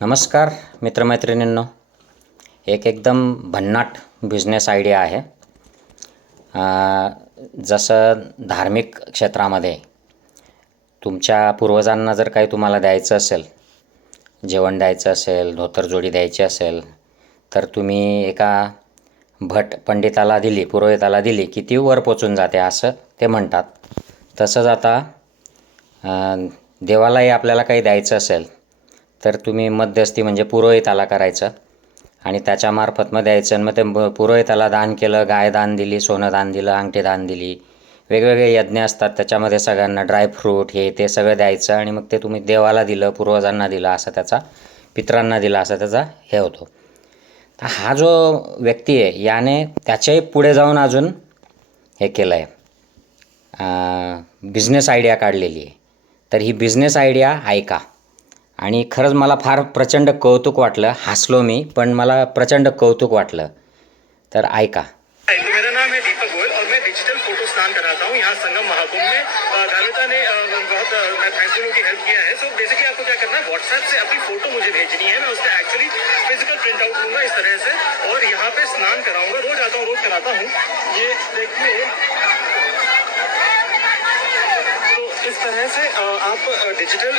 नमस्कार मित्रमैत्रिणींनो. एक एकदम भन्नाट बिझनेस आयडिया आहे. जसं धार्मिक क्षेत्रामध्ये तुमच्या पूर्वजांना जर काही तुम्हाला द्यायचं असेल जेवण द्यायचं असेल धोतरजोडी द्यायची असेल तर तुम्ही एका भट पंडिताला दिली पुरोहिताला दिली की ती वर पोचून जाते असं ते म्हणतात. तसंच आता देवालाही आपल्याला काही द्यायचं असेल तर तुम्ही मध्यस्थी म्हणजे पुरोहिताला करायचं. आणि त्याच्यामार्फत मग द्यायचं आणि मग ते ब- पुरोहिताला दान केलं गाय दान दिली सोनं दान दिलं अंगठी दान दिली. वेगवेगळे यज्ञ असतात त्याच्यामध्ये सगळ्यांना ड्रायफ्रूट हे ते सगळं द्यायचं आणि मग ते तुम्ही देवाला दिलं पूर्वजांना दिलं असा त्याचा पित्रांना दिला असा त्याचा हे होतो. तर हा जो व्यक्ती आहे याने त्याच्याही पुढे जाऊन अजून हे केलं आहे बिझनेस आयडिया काढलेली आहे. तर ही बिझनेस आयडिया ऐका. आणि खरंच मला फार प्रचंड कौतुक वाटलं. हसलो मी पण मला प्रचंड कौतुक वाटलं. तर ऐका. नाम डिजिटल फोटो स्नान कराता हूँ यहाँ संगम में। हेल्प किया है। सो आपको क्या करना व्हाट्सएप से अपनी फोटो मुझे भेजनी है। मैं उसका एक्चुअली फिजिकल प्रिंट आउट लूंगा इस तरह से। और यहाँ पे स्नान कराऊंगा रोज आता हूँ रोज कराता हूँ। ये देखिए तरह से आप डिजिटल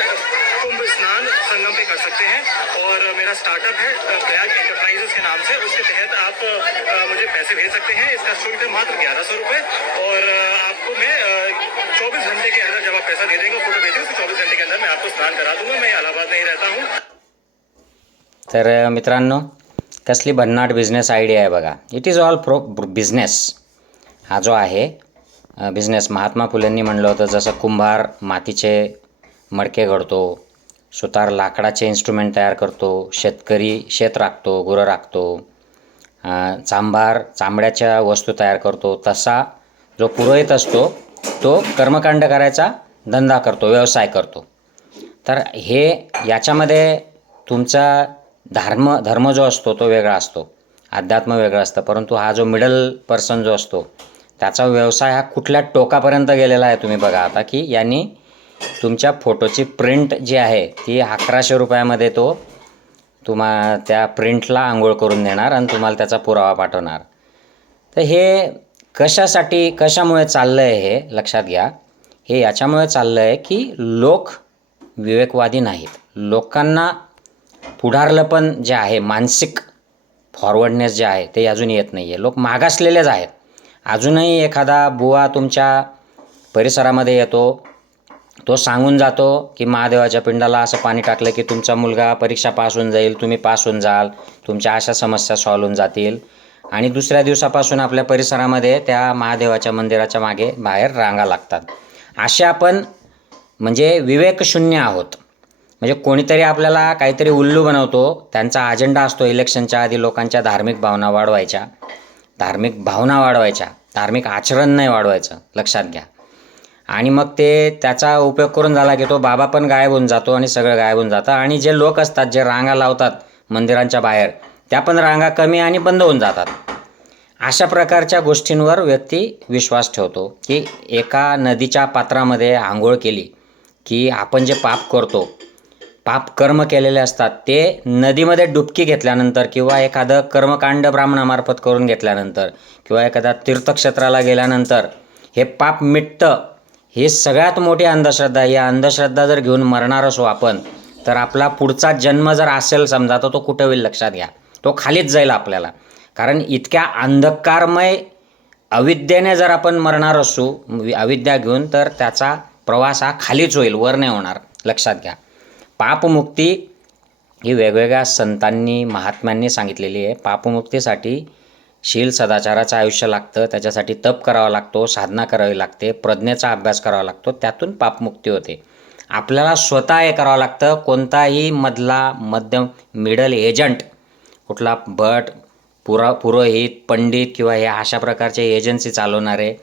कुंभ स्नान संगम पे कर सकते हैं। और मेरा स्टार्टअप है प्रयाग एंटरप्राइजेस के नाम से। उसके तहत आप मुझे पैसे भेज सकते हैं। इसका शुल्क है मात्र ग्यारह सौ रुपये और आपको मैं चौबीस घंटे के अंदर जब आप पैसा दे देंगे फ़ोटो भेजेंगे तो चौबीस घंटे के अंदर मैं आपको स्नान करा दूँगा। मैं इलाहाबाद में ही रहता हूँ। तर, मित्रांनो, कसली भन्नाट बिझनेस आयडिया आहे बघा. It is all pro business हा जो आहे बिझनेस महात्मा फुलेंनी म्हणलं होतं जसं कुंभार मातीचे मडके घडतो सुतार लाकडाचे इन्स्ट्रुमेंट तयार करतो शेतकरी शेत राखतो गुरं राखतो चांभार चांबड्याच्या वस्तू तयार करतो तसा जो पुरोहित असतो तो कर्मकांड करायचा धंदा करतो व्यवसाय करतो. तर हे याच्यामध्ये तुमचा धर्म धर्म जो असतो तो वेगळा असतो अध्यात्म वेगळं असतं परंतु हा जो मिडल पर्सन जो असतो त्याचा व्यवसाय हा कुठल्या टोकापर्यंत गेलेला आहे तुम्ही बघा आता की यांनी तुमच्या फोटोची प्रिंट जी आहे ती अकराशे रुपयामध्ये तो तुम्हा त्या प्रिंटला आंघोळ करून देणार आणि तुम्हाला त्याचा पुरावा पाठवणार. तर हे कशासाठी कशामुळे चाललं आहे हे लक्षात घ्या. हे याच्यामुळे चाललं आहे की लोक विवेकवादी नाहीत. लोकांना पुढारलं पण जे आहे मानसिक फॉरवर्डनेस जे आहे ते अजून येत नाही आहे लोक मागासलेलेच आहेत. अजूनही एखादा बुवा तुमच्या परिसरामध्ये येतो तो सांगून जातो की महादेवाच्या पिंडाला असं पाणी टाकलं की तुमचा मुलगा परीक्षा पास होऊन जाईल तुम्ही पास होऊन जाल तुमच्या अशा समस्या सॉल्व होऊन जातील. आणि दुसऱ्या दिवसापासून आपल्या परिसरामध्ये त्या महादेवाच्या मंदिराच्या मागे बाहेर रांगा लागतात. असे आपण म्हणजे विवेकशून्य आहोत. म्हणजे कोणीतरी आपल्याला काहीतरी उल्लू बनवतो त्यांचा अजेंडा असतो इलेक्शनच्या आधी लोकांच्या धार्मिक भावना वाढवायच्या. धार्मिक भावना वाढवायच्या. धार्मिक आचरण नाही वाढवायचं लक्षात घ्या. आणि मग ते त्याचा उपयोग करून झाला की तो बाबा पण गायब होऊन जातो आणि सगळं गायब होऊन जातं. आणि जे लोक असतात जे रांगा लावतात मंदिरांच्या बाहेर त्या पण रांगा कमी आणि बंद होऊन जातात. अशा प्रकारच्या गोष्टींवर व्यक्ती विश्वास ठेवतो की एका नदीच्या पात्रामध्ये आंघोळ केली की आपण जे पाप करतो पाप कर्म केलेले असतात ते नदीमध्ये डुबकी घेतल्यानंतर किंवा एखादं कर्मकांड ब्राह्मणामार्फत करून घेतल्यानंतर किंवा एखाद्या तीर्थक्षेत्राला गेल्यानंतर हे पाप मिटतं. ही सगळ्यात मोठी अंधश्रद्धा ही अंधश्रद्धा जर घेऊन मरणार असो आपण तर आपला पुढचा जन्म जर असेल समजा तर तो कुठं होईल लक्षात घ्या. तो खालीच जाईल आपल्याला. कारण इतक्या अंधकारमय अविद्येने जर आपण मरणार असू वि- अविद्या घेऊन तर त्याचा प्रवास हा खालीच होईल वर नाही होणार. लक्षात घ्या. पापमुक्ती ही वेगवेगळ्या संतांनी महात्म्यांनी सांगितलेली आहे. पापमुक्तीसाठी शील सदाचाराचं आयुष्य लागतं त्याच्यासाठी तप करावा लागतो साधना करावी लागते प्रज्ञेचा अभ्यास करावा लागतो त्यातून पापमुक्ती होते. आपल्याला स्वतः हे करावं लागतं कोणताही मधला मध्यम मिडल एजंट कुठला भट पुरा पुरोहित पंडित किंवा हे अशा प्रकारचे एजन्सी चालवणारे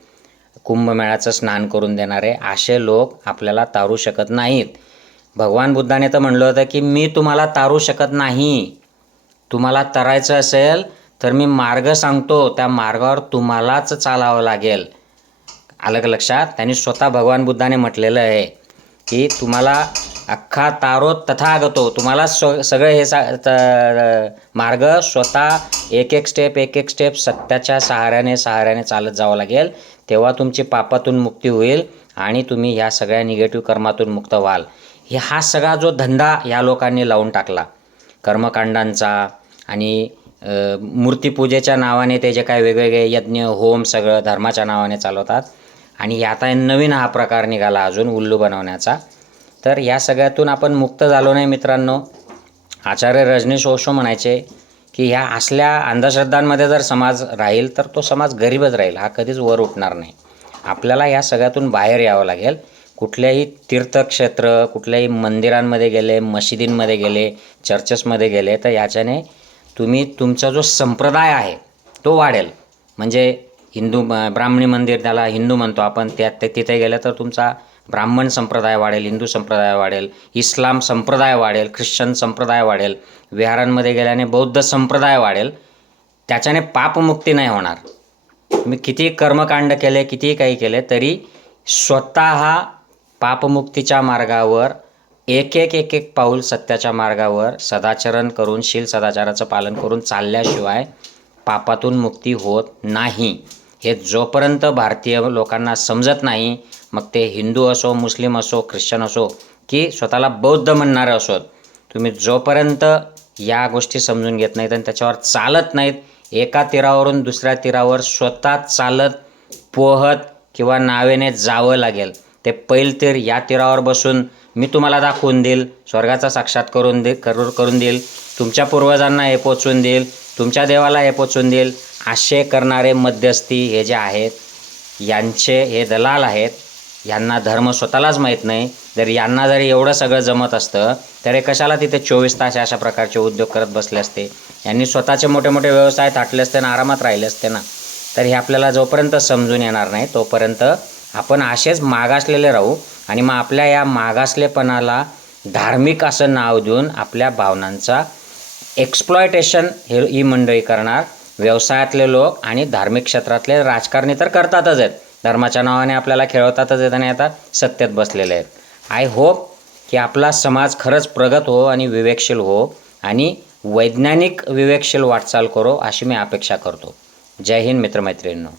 कुंभमेळ्याचं स्नान करून देणारे असे लोक आपल्याला तारू शकत नाहीत. भगवान बुद्धाने तर म्हणलं होतं की मी तुम्हाला तारू शकत नाही. तुम्हाला तरायचं असेल तर मी मार्ग सांगतो. त्या मार्गावर तुम्हालाच चालावं लागेल. आलं का लक्षात? त्यांनी स्वतः भगवान बुद्धाने म्हटलेलं आहे की तुम्हाला अख्खा तारो तथागतो. तुम्हाला स्व सगळं हे सा मार्ग स्वतः एक एक स्टेप एक एक स्टेप सत्याच्या सहाऱ्याने सहाऱ्याने चालत जावं लागेल. तेव्हा तुमची पापातून मुक्ती होईल आणि तुम्ही ह्या सगळ्या निगेटिव्ह कर्मातून मुक्त व्हाल. हे हा सगळा जो धंदा ह्या लोकांनी लावून टाकला. कर्मकांडांचा आणि मूर्तीपूजेच्या नावाने ते जे काय वेगवेगळे यज्ञ होम सगळं धर्माच्या नावाने चालवतात. आणि आता नवीन हा प्रकार निघाला अजून उल्लू बनवण्याचा. तर या सगळ्यातून आपण मुक्त झालो नाही मित्रांनो. आचार्य रजनीश ओशो म्हणायचे की ह्या असल्या अंधश्रद्धांमध्ये जर समाज राहील तर तो समाज गरीबच राहील. हा कधीच वर उठणार नाही. आपल्याला या सगळ्यातून बाहेर यावं लागेल. कुठल्याही तीर्थक्षेत्र कुठल्याही मंदिरांमध्ये गेले मशिदींमध्ये गेले चर्चेसमध्ये गेले तर याच्याने तुम्ही तुमचा जो संप्रदाय आहे तो वाढेल. म्हणजे हिंदू ब्राह्मणी मंदिर त्याला हिंदू म्हणतो आपण त्या ते- तिथे गेलं तर तुमचा ब्राह्मण संप्रदाय वाढेल हिंदू संप्रदाय वाढेल इस्लाम संप्रदाय वाढेल ख्रिश्चन संप्रदाय वाढेल विहारांमध्ये गेल्याने बौद्ध संप्रदाय वाढेल. त्याच्याने पापमुक्ती नाही होणार. तुम्ही किती कर्मकांड केले कितीही काही केले तरी स्वतः पापमुक्तीच्या मार्गावर एक एक एक एक पाऊल सत्याच्या मार्गावर सदाचरण करून शील सदाचाराचं पालन करून चालल्याशिवाय पापातून मुक्ती होत नाही. हे जोपर्यंत भारतीय लोकांना समजत नाही मग ते हिंदू असो मुस्लिम असो ख्रिश्चन असो की स्वतःला बौद्ध म्हणणारे असोत तुम्ही जोपर्यंत या गोष्टी समजून घेत नाहीत आणि त्याच्यावर चालत नाहीत एका तीरावरून दुसऱ्या तीरावर स्वतः चालत पोहत किंवा नावेने जावं लागेल. ते पैल तीर या तीरावर बसून मी तुम्हाला दाखवून देईल स्वर्गाचा साक्षात करून दे करू करून देईल. तुमच्या पूर्वजांना हे पोचवून देईल तुमच्या देवाला हे पोचवून देईल. असे करणारे मध्यस्थी हे जे आहेत यांचे हे दलाल आहेत यांना धर्म स्वतःलाच माहीत नाही. जर यांना जरी एवढं सगळं जमत असतं तर हे कशाला तिथे चोवीस तास अशा प्रकारचे उद्योग करत बसले असते? यांनी स्वतःचे मोठे मोठे व्यवसाय थाटले असते आणि आरामात राहिले असते ना? तर हे आपल्याला जोपर्यंत समजून येणार नाही तोपर्यंत आपण असेच मागासलेले राहू आणि मग आपल्या या मागासलेपणाला धार्मिक असं नाव देऊन आपल्या भावनांचा एक्सप्लॉयटेशन हे ही मंडळी करणार. व्यवसायातले लोक आणि धार्मिक क्षेत्रातले राजकारणी तर करतातच आहेत. धर्माच्या नावाने आपल्याला खेळवतातच आहेत आणि आता सत्तेत बसलेले आहेत. आय होप की आपला समाज खरंच प्रगत हो आणि विवेकशील हो आणि वैज्ञानिक विवेकशील वाटचाल करो अशी मी अपेक्षा करतो. जय हिंद मित्रमैत्रिणींनो.